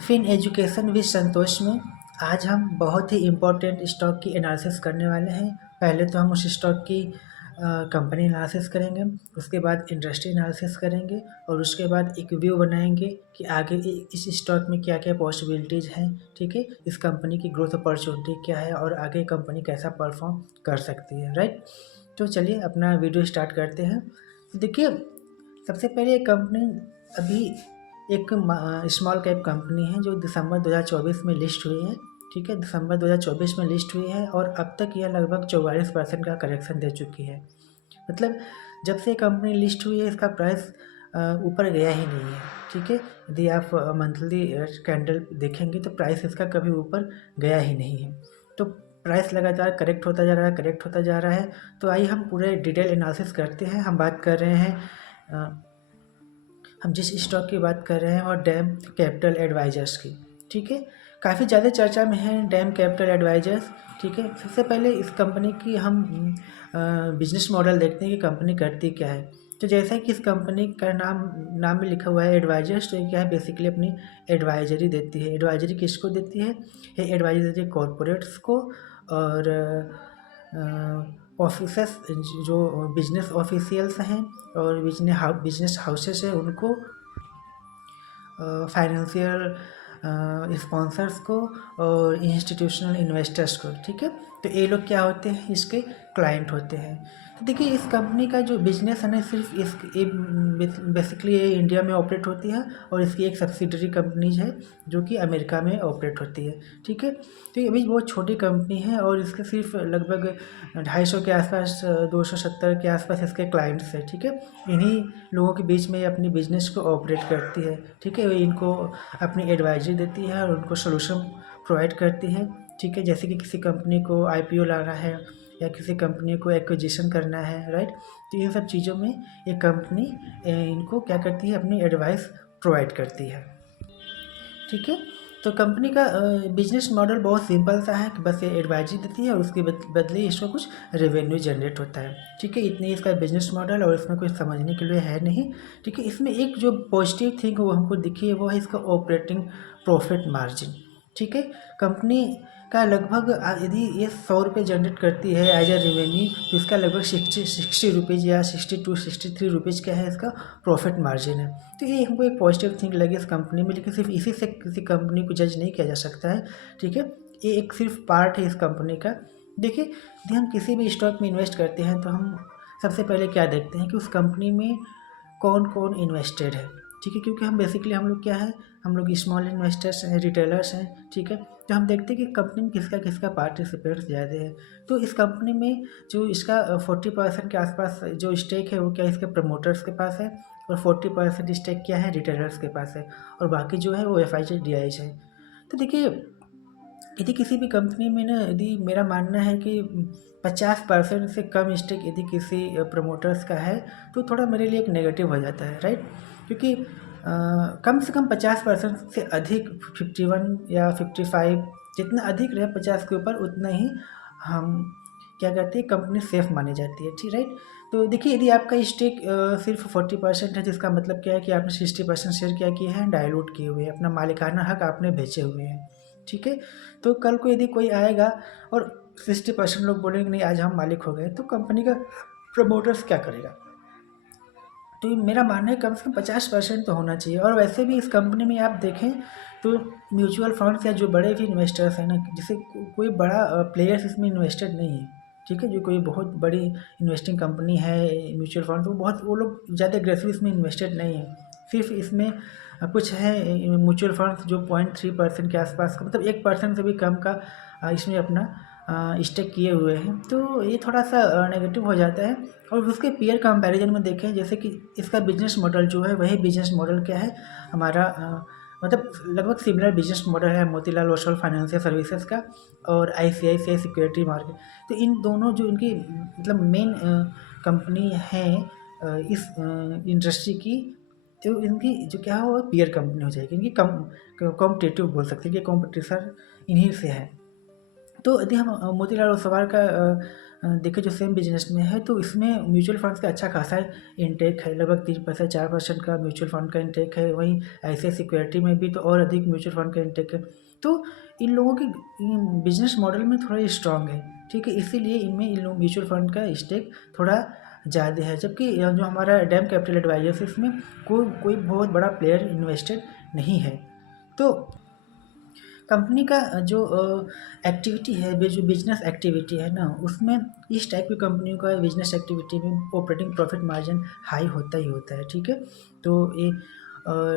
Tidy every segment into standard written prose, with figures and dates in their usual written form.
Fin education with संतोष में आज हम बहुत ही इम्पोर्टेंट स्टॉक की एनालिसिस करने वाले हैं। पहले तो हम उस स्टॉक की कंपनी एनालिसिस करेंगे, उसके बाद इंडस्ट्री एनालिसिस करेंगे और उसके बाद एक व्यू बनाएंगे कि आगे इस स्टॉक में क्या क्या पॉसिबिलिटीज़ हैं। ठीक है, इस कंपनी की ग्रोथ अपॉर्चुनिटी क्या है और आगे कंपनी कैसा परफॉर्म कर सकती है। राइट, तो चलिए अपना वीडियो स्टार्ट करते हैं। तो देखिए, सबसे पहले कंपनी अभी एक स्मॉल कैप कंपनी है जो दिसंबर 2024 में लिस्ट हुई है। ठीक है, दिसंबर 2024 में लिस्ट हुई है और अब तक यह लगभग 44% का करेक्शन दे चुकी है। मतलब जब से कंपनी लिस्ट हुई है इसका प्राइस ऊपर गया ही नहीं है। ठीक है, यदि आप मंथली कैंडल देखेंगे तो प्राइस इसका कभी ऊपर गया ही नहीं है। तो प्राइस लगातार करेक्ट होता जा रहा है, करेक्ट होता जा रहा है। तो आइए हम पूरे डिटेल एनालिसिस करते हैं। हम बात कर रहे हैं हम जिस स्टॉक की बात कर रहे हैं और डैम कैपिटल एडवाइजर्स की। ठीक है, काफ़ी ज़्यादा चर्चा में है डैम कैपिटल एडवाइजर्स। ठीक है, सबसे पहले इस कंपनी की हम बिजनेस मॉडल देखते हैं कि कंपनी करती क्या है। तो जैसा कि इस कंपनी का नाम में लिखा हुआ है एडवाइजर्स, तो ये क्या है, बेसिकली अपनी एडवाइजरी देती है। एडवाइजरी किसको देती है? ये एडवाइजरी देती है कॉरपोरेट्स को और ऑफिसर्स, जो बिजनेस ऑफिशियल्स हैं और बिजनेस हाउसेस हैं उनको, फाइनेंशियल स्पॉन्सर्स को और इंस्टीट्यूशनल इन्वेस्टर्स को। ठीक है, तो ये लोग क्या होते हैं, इसके क्लाइंट होते हैं। तो देखिए, इस कंपनी का जो बिजनेस है ना, सिर्फ इस बेसिकली ये इंडिया में ऑपरेट होती है और इसकी एक सब्सिडरी कंपनीज है जो कि अमेरिका में ऑपरेट होती है। ठीक है, तो ये भी बहुत छोटी कंपनी है और इसके सिर्फ लगभग 250 के आसपास, 270 के आसपास इसके क्लाइंट्स हैं। ठीक है, इन्हीं लोगों के बीच में ये अपनी बिजनेस को ऑपरेट करती है। ठीक है, इनको अपनी एडवाइजरी देती है और उनको सोल्यूशन प्रोवाइड करती है। ठीक है, जैसे कि किसी कंपनी को आईपीओ लाना है या किसी कंपनी को एक्विजिशन करना है। राइट, तो इन सब चीज़ों में ये कंपनी इनको क्या करती है, अपनी एडवाइस प्रोवाइड करती है। ठीक है, तो कंपनी का बिजनेस मॉडल बहुत सिंपल सा है कि बस ये एडवाइजरी देती है और उसके बदले इसको कुछ रेवेन्यू जनरेट होता है। ठीक है, इतनी इसका बिजनेस मॉडल और इसमें कुछ समझने के लिए है नहीं। ठीक है, इसमें एक जो पॉजिटिव थिंग वो हमको दिखी है वो है इसका ऑपरेटिंग प्रॉफिट मार्जिन। ठीक है, कंपनी का लगभग यदि ये 100 रुपये जनरेट करती है एज ए रेवेन्यू, तो इसका लगभग 60 रुपीज़ या 63 रुपीज़ क्या है इसका प्रॉफिट मार्जिन है। तो ये हमको एक पॉजिटिव थिंग लगी इस कंपनी में, लेकिन सिर्फ इसी से किसी कंपनी को जज नहीं किया जा सकता है। ठीक है, ये एक सिर्फ पार्ट है इस कंपनी का। देखिए, यदि हम किसी भी स्टॉक में इन्वेस्ट करते हैं तो हम सबसे पहले क्या देखते हैं कि उस कंपनी में कौन कौन इन्वेस्टेड है। ठीक है, क्योंकि हम बेसिकली हम लोग क्या है, हम लोग स्मॉल इन्वेस्टर्स हैं, रिटेलर्स हैं। ठीक है, तो हम देखते हैं कि कंपनी में किसका किसका पार्टिसिपेट ज़्यादा है। तो इस कंपनी में जो इसका 40% के आसपास जो स्टेक है वो क्या इसके प्रमोटर्स के पास है और 40% स्टेक क्या है, रिटेलर्स के पास है और बाकी जो है वो FIDIs है। तो देखिए, यदि किसी भी कंपनी में ना, यदि मेरा मानना है कि 50% से कम स्टेक यदि किसी प्रमोटर्स का है तो थोड़ा मेरे लिए एक नेगेटिव हो जाता है। राइट, क्योंकि कम से कम 50% से अधिक 51 या 55, जितना अधिक रहे 50 के ऊपर उतना ही हम क्या करते हैं, कंपनी सेफ मानी जाती है। ठीक, राइट। तो देखिए, यदि आपका स्टेक सिर्फ 40% है, जिसका मतलब क्या है कि आपने 60% शेयर क्या किए हैं, डायलूट किए हुए हैं, अपना मालिकाना हक आपने बेचे हुए हैं। ठीक है, तो कल को यदि कोई आएगा और 60% लोग बोलेंगे नहीं आज हम मालिक हो गए, तो कंपनी का प्रमोटर्स क्या करेगा? तो मेरा मानना है कम से कम 50% तो होना चाहिए। और वैसे भी इस कंपनी में आप देखें तो म्यूचुअल फंड्स या जो बड़े भी इन्वेस्टर्स हैं ना, जैसे कोई बड़ा प्लेयर्स इसमें इन्वेस्टेड नहीं है। ठीक है, जो कोई बहुत बड़ी इन्वेस्टिंग कंपनी है म्यूचुअल फंड, वो लोग ज़्यादा एग्रेसिव इसमें इन्वेस्टेड नहीं है। सिर्फ इसमें कुछ है म्यूचुअल फंड्स जो 0.3% के आसपास का, मतलब 1% से भी कम का इसमें अपना स्टेक किए हुए हैं। तो ये थोड़ा सा नेगेटिव हो जाता है। और उसके पीयर कंपैरिजन में देखें, जैसे कि इसका बिजनेस मॉडल जो है वही बिजनेस मॉडल क्या है हमारा, मतलब लगभग सिमिलर बिजनेस मॉडल है मोतीलाल ओसवाल फाइनेंशियल सर्विसेज का और ICICI सिक्योरिटी मार्केट। तो इन दोनों जो इनकी मतलब मेन कंपनी है इस इंडस्ट्री की, तो इनकी जो क्या है वो पीयर कंपनी हो जाएगी, इनकी कॉम्पिटिटिव बोल सकते हैं कि कॉम्पिटिशन इन्हीं से है। तो यदि हम मोतीलाल ओसवाल का देखिए जो सेम बिजनेस में है तो इसमें म्यूचुअल फंड्स का अच्छा खासा इनटेक है, लगभग 3% 4% का म्यूचुअल फंड का इनटेक है। वहीं ऐसे सिक्योरिटी में भी तो और अधिक म्यूचुअल फंड का इनटेक है। तो इन लोगों की बिजनेस मॉडल में थोड़ा स्ट्रांग है, ठीक है, इसीलिए इनमें इन लोग म्यूचुअल फंड का स्टेक थोड़ा ज़्यादा है। जबकि जो हमारा डैम कैपिटल एडवाइजर्स इसमें कोई बहुत बड़ा प्लेयर इन्वेस्टेड नहीं है। तो कंपनी का जो एक्टिविटी है, जो बिजनेस एक्टिविटी है ना, उसमें इस टाइप की कंपनियों का बिजनेस एक्टिविटी में ऑपरेटिंग प्रॉफिट मार्जिन हाई होता ही होता है, ठीक है। तो ये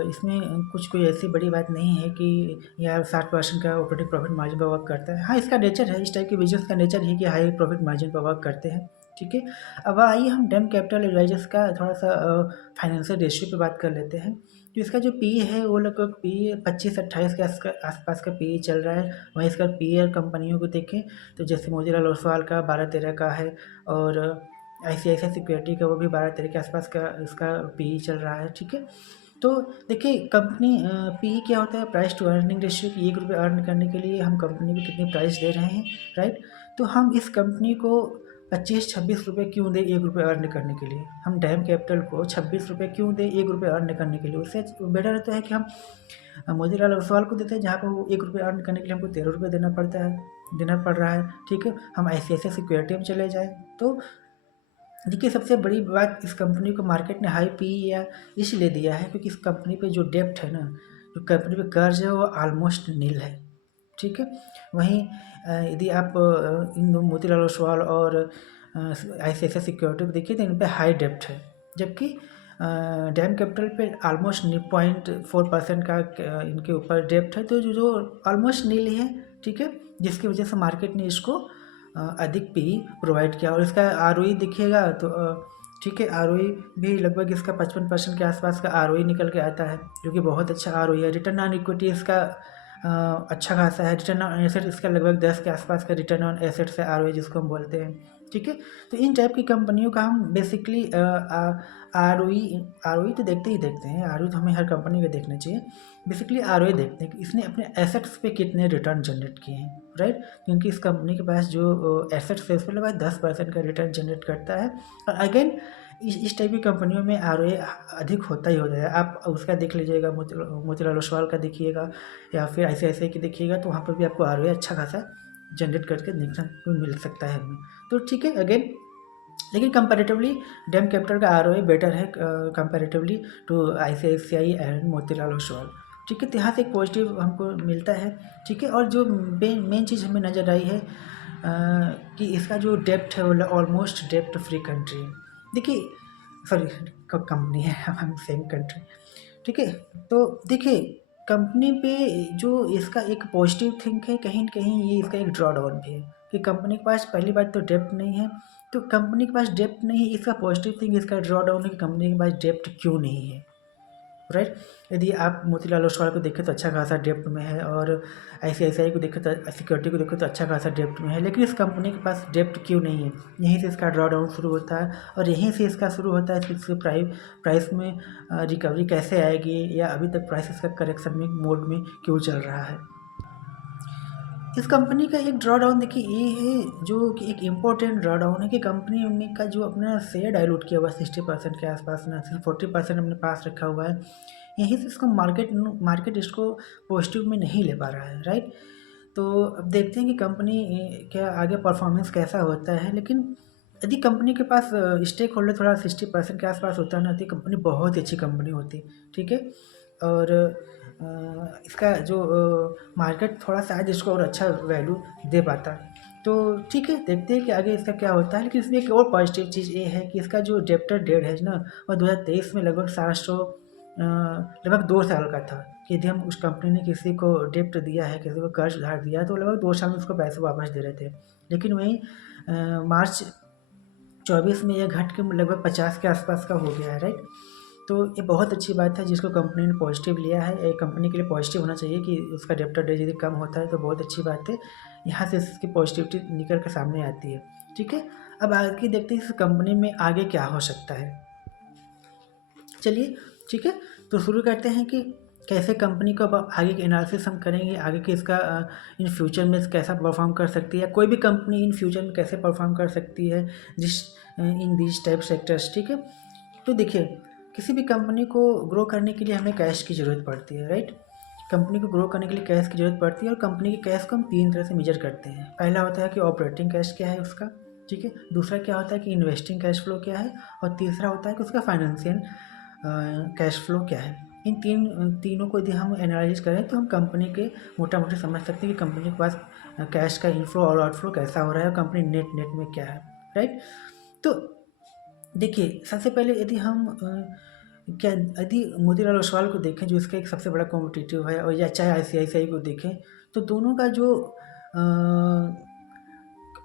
इसमें कुछ कोई ऐसी बड़ी बात नहीं है कि यार 60% का ऑपरेटिंग प्रॉफिट मार्जिन पर वर्क करता है। हाँ, इसका नेचर है, इस टाइप के बिजनेस का नेचर है कि हाई प्रॉफिट मार्जिन पर वर्क करते हैं, ठीक है। अब आइए हम डैम कैपिटल एडवाइजर्स का थोड़ा सा फाइनेंशियल रेशियो पे बात कर लेते हैं। तो इसका जो पी है वो लगभग पी 25-28 के आसपास का पी चल रहा है। वहीं इसका पी कंपनियों को देखें तो जैसे मोतीलाल ओसवाल का 12-13 का है, और ICICI सिक्योरिटी का वो भी 12-13 के आसपास का इसका पी चल रहा है, ठीक है। तो देखिए कंपनी पी क्या होता है, प्राइस टू अर्निंग रेशियो, कि 1 रुपये अर्न करने के लिए हम कंपनी को कितनी प्राइस दे रहे हैं, राइट। तो हम इस कंपनी को 25-26 रुपये क्यों दें 1 रुपये अर्न करने के लिए, हम डैम कैपिटल को 26 रुपये क्यों दें 1 रुपये अर्न करने के लिए। उससे बेटर रहता है कि हम मोतीलाल ओसवाल को देते हैं, जहाँ पर वो 1 रुपये अर्न करने के लिए हमको 13 रुपये देना पड़ रहा है, ठीक है। हम ICICI सिक्योरिटी में चले जाएँ तो देखिए सबसे बड़ी बात, इस कंपनी को मार्केट ने हाई पी या इसलिए दिया है क्योंकि इस कंपनी पे जो डेप्ट है ना, जो कंपनी पे कर्ज है वो ऑलमोस्ट नील है, ठीक है। वहीं यदि आप इन दो मोतीलाल ओसवाल और ICICI सिक्योरिटी को देखिए तो इन पे हाई डेप्ट है, जबकि डैम कैपिटल पे ऑलमोस्ट 0.4% का इनके ऊपर डेप्ट है, तो जो ऑलमोस्ट नील है, ठीक है, जिसकी वजह से मार्केट ने इसको अधिक पी प्रोवाइड किया। और इसका ROE देखिएगा तो ठीक है, ROE भी लगभग इसका 55% के आसपास का ROE निकल के आता है, जो कि बहुत अच्छा ROE है। रिटर्न ऑन इक्विटी इसका अच्छा खासा है। रिटर्न ऑन एसेट इसका लगभग 10 के आसपास का रिटर्न ऑन एसेट से ROE जिसको हम बोलते हैं, ठीक है। तो इन टाइप की कंपनियों का हम बेसिकली ROE तो देखते हैं, ROE तो हमें हर कंपनी का देखना चाहिए। बेसिकली ROE देखते हैं कि इसने अपने एसेट्स पे कितने रिटर्न जनरेट किए हैं, राइट। क्योंकि इस कंपनी के पास जो एसेट्स है उस पर लगभग 10% का रिटर्न जनरेट करता है। और अगेन इस टाइप की कंपनियों में ROE अधिक होता ही होता है। आप उसका देख लीजिएगा, मोतीलाल ओसवाल का देखिएगा या फिर ICICI की देखिएगा, तो वहाँ पर भी आपको ROE अच्छा खासा जनरेट करके देखने को मिल सकता है हमें। तो ठीक है, अगेन लेकिन कंपैरेटिवली डैम कैपिटल का ROE बेटर है comparatively to ICICI and Motilal Oswal, ठीक है। तो यहाँ से एक पॉजिटिव हमको मिलता है, ठीक है। और जो मेन चीज़ हमें नज़र आई है कि इसका जो डेप्ट है वो ऑलमोस्ट डेप्ट फ्री कंट्री है। देखिए सॉरी, कंपनी है, हम सेम कंट्री, ठीक है। तो देखिए कंपनी पे जो इसका एक पॉजिटिव थिंक है, कहीं न कहीं ये इसका एक ड्रॉ डाउन भी है कि कंपनी के पास पहली बात तो डेप्ट नहीं है। तो कंपनी के पास डेप्ट नहीं है, इसका पॉजिटिव थिंग इसका ड्रॉ डाउन है कि कंपनी के पास डेप्ट क्यों नहीं है, राइट। यदि आप मोतीलाल ओसवाल को देखें तो अच्छा खासा डेप्ट में है, और ICICI को देखें तो सिक्योरिटी को देखें तो अच्छा खासा डेप्ट में है, लेकिन इस कंपनी के पास डेप्ट क्यों नहीं है। यहीं से इसका ड्रॉ डाउन शुरू होता है, और यहीं से इसका शुरू होता है कि इसके प्राइस में रिकवरी कैसे आएगी, या अभी तक प्राइस इसका करेक्शन में मोड में क्यों चल रहा है। इस कंपनी का एक ड्रॉ डाउन देखिए ये है, जो कि एक इम्पोर्टेंट ड्रॉ डाउन है कि कंपनी में का जो अपना शेयर डाइल्यूट किया हुआ 60% के आसपास ना, सिर्फ 40% अपने पास रखा हुआ है। यहीं से इसको मार्केट इसको पॉजिटिव में नहीं ले पा रहा है, राइट। तो अब देखते हैं कि कंपनी क्या आगे परफॉर्मेंस कैसा होता है। लेकिन यदि कंपनी के पास स्टेक होल्डर थोड़ा 60% के आसपास होता है ना, तो कंपनी बहुत ही अच्छी कंपनी होती, ठीक है। और इसका जो मार्केट थोड़ा शायद इसको और अच्छा वैल्यू दे पाता। तो ठीक है, देखते हैं कि आगे इसका क्या होता है। लेकिन इसमें एक और पॉजिटिव चीज़ ये है कि इसका जो डेप्टर डेट है ना, वह 2023 में लगभग 700 लगभग 2 साल का था। कि यदि हम उस कंपनी ने किसी को डेप्ट दिया है, किसी को कर्ज उधार दिया है, तो लगभग 2 साल में उसको पैसे वापस दे रहे थे। लेकिन वहीं मार्च 24 में यह घट के लगभग 50 के आसपास का हो गया है, राइट। तो ये बहुत अच्छी बात है जिसको कंपनी ने पॉजिटिव लिया है। एक कंपनी के लिए पॉजिटिव होना चाहिए कि उसका डेप्टर डेज यदि कम होता है तो बहुत अच्छी बात है। यहाँ से इसकी पॉजिटिविटी निकल कर सामने आती है, ठीक है। अब आगे देखते हैं इस कंपनी में आगे क्या हो सकता है। चलिए ठीक है, तो शुरू करते हैं कि कैसे कंपनी को अब आगे के एनालिसिस हम करेंगे, आगे के इसका इन फ्यूचर में कैसा परफॉर्म कर सकती है, कोई भी कंपनी इन फ्यूचर में कैसे परफॉर्म कर सकती है जिस इन दिस टाइप सेक्टर्स, ठीक है। तो देखिए, किसी भी कंपनी को ग्रो करने के लिए हमें कैश की ज़रूरत पड़ती है, राइट। कंपनी को ग्रो करने के लिए कैश की ज़रूरत पड़ती है, और कंपनी के कैश को हम 3 तरह से मेजर करते हैं। पहला होता है कि ऑपरेटिंग कैश क्या है उसका, ठीक है। दूसरा क्या होता है कि इन्वेस्टिंग कैश फ्लो क्या है, और तीसरा होता है कि उसका फाइनेंशियल कैश फ्लो क्या है। इन तीनों को यदि हम एनालाइज करें तो हम कंपनी के मोटा मोटी समझ सकते हैं कि कंपनी के पास कैश का इनफ्लो और आउटफ्लो कैसा हो रहा है, और कंपनी नेट नेट में क्या है, राइट। तो देखिए, सबसे पहले यदि हम क्या यदि मोतीलाल ओसवाल को देखें जो इसका एक सबसे बड़ा कॉम्पिटिटिव है, और या चाहे आईसीआईसीआई को देखें, तो दोनों का जो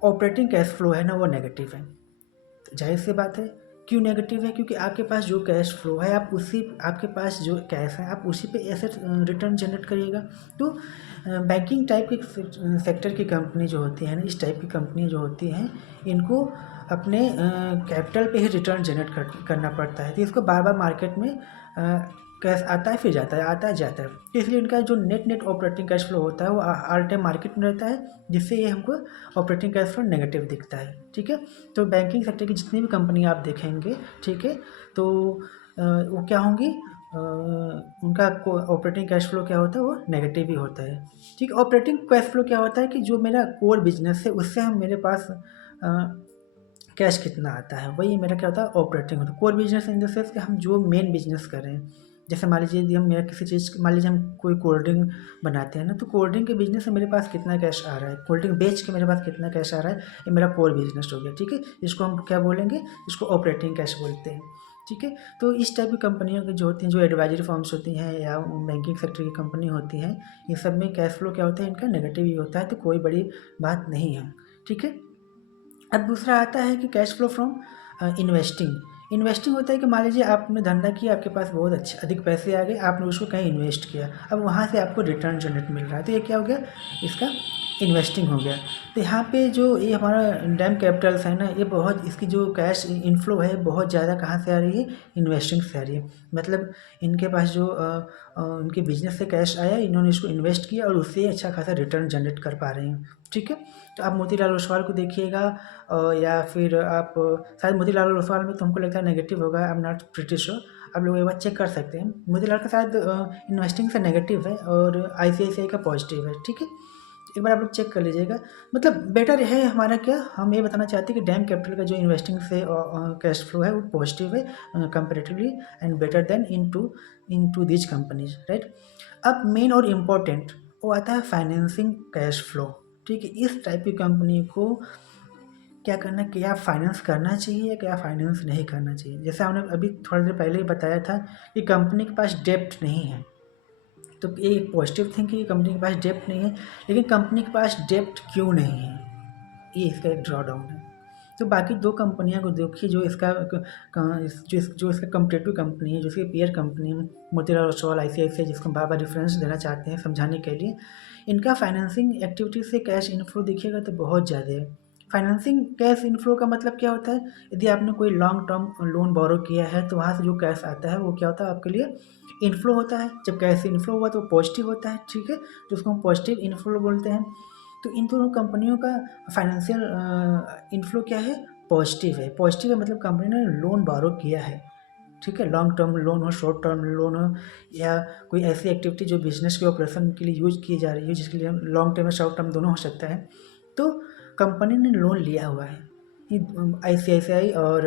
ऑपरेटिंग कैश फ्लो है ना वो नेगेटिव है। तो जाहिर सी बात है, क्यों नेगेटिव है? क्योंकि आपके पास जो कैश फ्लो है, आप उसी आपके पास जो कैश है आप उसी पे एसेट रिटर्न जनरेट करिएगा। तो बैंकिंग टाइप की सेक्टर की कंपनी जो होती है ना, इस टाइप की कंपनी जो होती हैं, इनको अपने कैपिटल पे ही रिटर्न जनरेट करना पड़ता है। तो इसको बार बार मार्केट में कैश आता है फिर जाता है, आता है जाता है। तो इसलिए इनका जो नेट ऑपरेटिंग कैश फ्लो होता है वो हर टाइम मार्केट में रहता है, जिससे ये हमको ऑपरेटिंग कैश फ्लो नेगेटिव दिखता है, ठीक है। तो बैंकिंग सेक्टर की जितनी भी कंपनी आप देखेंगे, ठीक है, तो वो क्या होंगी, उनका ऑपरेटिंग कैश फ्लो क्या होता है, वो नेगेटिव ही होता है, ठीक है। ऑपरेटिंग कैश फ्लो क्या होता है कि जो मेरा कोर बिजनेस है उससे हम मेरे पास कैश कितना आता है, वही मेरा क्या होता है, ऑपरेटिंग होता है। Core business in the sense कि हम जो मेन बिजनेस कर रहे हैं, जैसे मान लीजिए यदि हम मेरा किसी चीज़, मान लीजिए हम कोई कोल्ड ड्रिंक बनाते हैं ना, तो कोल्ड ड्रिंक के बिजनेस से मेरे पास कितना कैश आ रहा है, कोल्ड ड्रिंक बेच के मेरे पास कितना कैश आ रहा है, ये मेरा कोर बिजनेस हो गया, ठीक है। इसको हम क्या बोलेंगे, इसको ऑपरेटिंग कैश बोलते हैं, ठीक है। तो इस टाइप की कंपनियों की जो होती हैं, जो एडवाइजरी फर्म्स होती हैं या बैंकिंग सेक्टर की कंपनी होती हैं, ये सब में कैश फ्लो क्या होता है, इनका नेगेटिव ही होता है, तो कोई बड़ी बात नहीं है, ठीक है। अब दूसरा आता है कि cash flow from investing. Investing होता है कि मान लीजिए आपने धंधा किया, आपके पास बहुत अच्छे अधिक पैसे आ गए, आपने उसको कहीं इन्वेस्ट किया, अब वहाँ से आपको रिटर्न जनरेट मिल रहा है, तो ये क्या हो गया, इसका इन्वेस्टिंग हो गया। तो यहाँ पे जो ये हमारा डैम कैपिटल्स है ना, ये बहुत इसकी जो कैश इनफ्लो है बहुत ज़्यादा कहाँ से आ रही है, इन्वेस्टिंग से आ रही है। मतलब इनके पास जो उनके बिजनेस से कैश आया, इन्होंने इसको इन्वेस्ट किया और उससे अच्छा खासा रिटर्न जनरेट कर पा रहे हैं, ठीक है। तो आप मोतीलाल ओसवाल को देखिएगा, या फिर आप शायद मोतीलाल ओसवाल में तो हमको लगता है नेगेटिव होगा, I am not pretty sure, आप लोग एक बार चेक कर सकते हैं। मोतीलाल का शायद इन्वेस्टिंग से नेगेटिव है और आईसीआईसीआई का पॉजिटिव है, ठीक है। एक बार आप लोग चेक कर लीजिएगा। मतलब बेटर है हमारा क्या, हम ये बताना चाहते हैं कि डैम कैपिटल का जो इन्वेस्टिंग से कैश फ्लो है वो पॉजिटिव है comparatively, and better than into these companies, right. अब मेन और इम्पोर्टेंट वो आता है फाइनेंसिंग कैश फ्लो, ठीक है। इस टाइप की कंपनी को क्या करना, क्या फाइनेंस करना चाहिए, क्या फाइनेंस नहीं करना चाहिए। जैसे हमने अभी थोड़ी देर पहले ही बताया था कि कंपनी के पास डेप्ट नहीं है, तो ये एक पॉजिटिव थिंग कि कंपनी के पास डेप्ट नहीं है। लेकिन कंपनी के पास डेप्ट क्यों नहीं है, ये इसका एक ड्रॉ डाउन है। तो बाकी दो कंपनियां को देखिए जो इसका जो इसका कम्पिटेटिव कंपनी है, जो इसकी पीयर कंपनी है, मोतीलाल ओसवाल, आईसीआईसीआई, जिसको बार बार रेफरेंस देना चाहते हैं समझाने के लिए, इनका फाइनेंसिंग एक्टिविटीज से कैश इनफ्लो देखिएगा तो बहुत ज़्यादा है। फाइनेंसिंग कैश इनफ्लो का मतलब क्या होता है, यदि आपने कोई लॉन्ग टर्म लोन बोरो किया है तो वहाँ से जो कैश आता है वो क्या होता है, आपके लिए इनफ्लो होता है। जब कैश इनफ्लो हुआ तो पॉजिटिव होता है, ठीक है, तो उसको हम पॉजिटिव इनफ्लो बोलते हैं। तो इन दोनों कंपनियों का फाइनेंशियल इनफ्लो क्या है, पॉजिटिव है। पॉजिटिव है मतलब कंपनी ने लोन बोरो किया है, ठीक है। लॉन्ग टर्म लोन हो, शॉर्ट टर्म लोन हो, या कोई ऐसी एक्टिविटी जो बिजनेस के ऑपरेशन के लिए यूज की जा रही है, जिसके लिए लॉन्ग टर्म या शॉर्ट टर्म दोनों हो सकता है, तो कंपनी ने लोन लिया हुआ है। आईसीआईसीआई और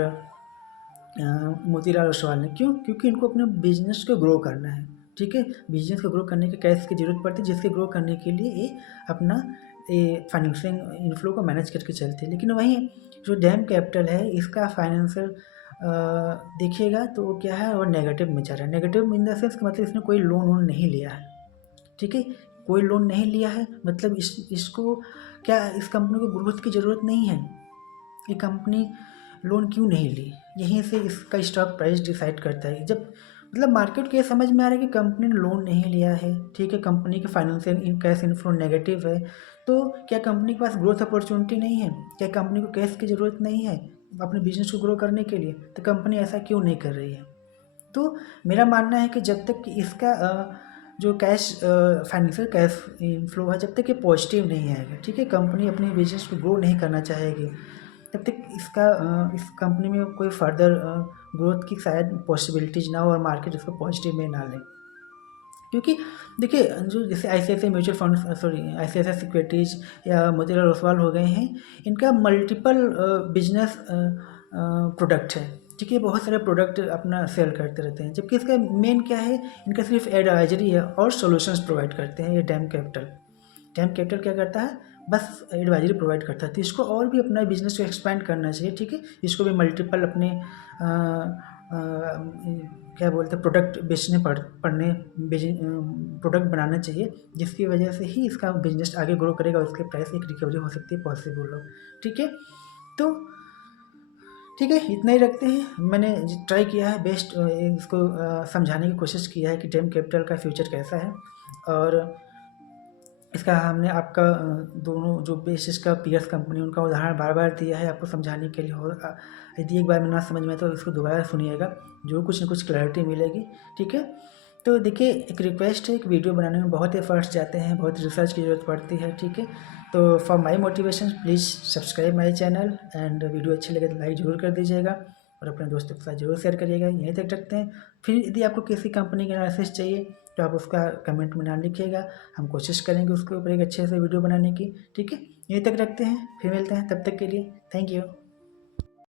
मोतीलाल ओसवाल ने, क्यों, क्योंकि इनको अपने बिजनेस को ग्रो करना है, ठीक है। बिजनेस को ग्रो करने के कैश की ज़रूरत पड़ती है, जिसके ग्रो करने के लिए ये अपना ये फाइनेंशियल इनफ्लो को मैनेज करके चलते हैं। लेकिन वहीं जो डैम कैपिटल है इसका फाइनेंशियल देखिएगा तो वो क्या है, और नेगेटिव में चल रहा है। नेगेटिव इन द सेंस मतलब इसने कोई लोन वोन नहीं लिया है, ठीक है। कोई लोन नहीं लिया है मतलब इसको क्या, इस कंपनी को ग्रोथ की ज़रूरत नहीं है। ये कंपनी लोन क्यों नहीं ली, यहीं से इसका स्टॉक प्राइस डिसाइड करता है। जब मतलब मार्केट को ये समझ में आ रहा है कि कंपनी ने लोन नहीं लिया है, ठीक है, कंपनी के फाइनेंशियल कैश इनफ्लो नेगेटिव है, तो क्या कंपनी के पास ग्रोथ अपॉर्चुनिटी नहीं है, क्या कंपनी को कैश की ज़रूरत नहीं है अपने बिजनेस को ग्रो करने के लिए, तो कंपनी ऐसा क्यों नहीं कर रही है। तो मेरा मानना है कि जब तक कि इसका जो कैश फाइनेंशियल कैश इनफ्लो है जब तक ये पॉजिटिव नहीं आएगा, ठीक है, कंपनी अपने बिजनेस को ग्रो नहीं करना चाहेगी, तब तक इस कंपनी में कोई फर्दर ग्रोथ की शायद पॉसिबिलिटीज ना हो और मार्केट इसको पॉजिटिव में ना ले। क्योंकि देखिए जो जैसे ICICI mutual fund, sorry ICICI securities या मोतीलाल ओसवाल हो गए हैं, इनका मल्टीपल बिजनेस प्रोडक्ट है, ठीक है, बहुत सारे प्रोडक्ट अपना सेल करते रहते हैं, जबकि इसका मेन क्या है, इनका सिर्फ एडवाइजरी है और सॉल्यूशंस प्रोवाइड करते हैं। ये डैम कैपिटल क्या करता है, बस एडवाइजरी प्रोवाइड करता है। तो इसको और भी अपना बिजनेस को एक्सपेंड करना चाहिए, ठीक है, इसको भी मल्टीपल अपने क्या बोलते हैं प्रोडक्ट बेचने पड़ने प्रोडक्ट बनाना चाहिए, जिसकी वजह से ही इसका बिजनेस आगे ग्रो करेगा और उसके प्राइस एक रिकवरी हो सकती है पॉसिबल हो, ठीक है। तो ठीक है, इतना ही रखते हैं। मैंने ट्राई किया है बेस्ट इसको समझाने की कोशिश किया है कि डैम कैपिटल का फ्यूचर कैसा है, और इसका हमने आपका दोनों जो बेस इसका पीएस कंपनी उनका उदाहरण बार बार दिया है आपको समझाने के लिए। और यदि एक बार में ना समझ में आए तो इसको दोबारा सुनिएगा, जो कुछ न कुछ क्लैरिटी मिलेगी, ठीक है। तो देखिए एक रिक्वेस्ट है, एक वीडियो बनाने में बहुत एफर्ट्स जाते हैं, बहुत रिसर्च की ज़रूरत पड़ती है, ठीक है। तो for my motivation please subscribe my channel and video अच्छी लगे तो लाइक ज़रूर कर दीजिएगा और अपने दोस्तों के साथ जरूर शेयर करिएगा। यहीं तक रखते हैं। फिर यदि आपको किसी कंपनी का एनालिसिस चाहिए तो आप उसका कमेंट में नाम लिखिएगा, हम कोशिश करेंगे उसके ऊपर एक अच्छे से वीडियो बनाने की, ठीक है। यहीं तक रखते हैं, फिर मिलते हैं, तब तक के लिए थैंक यू।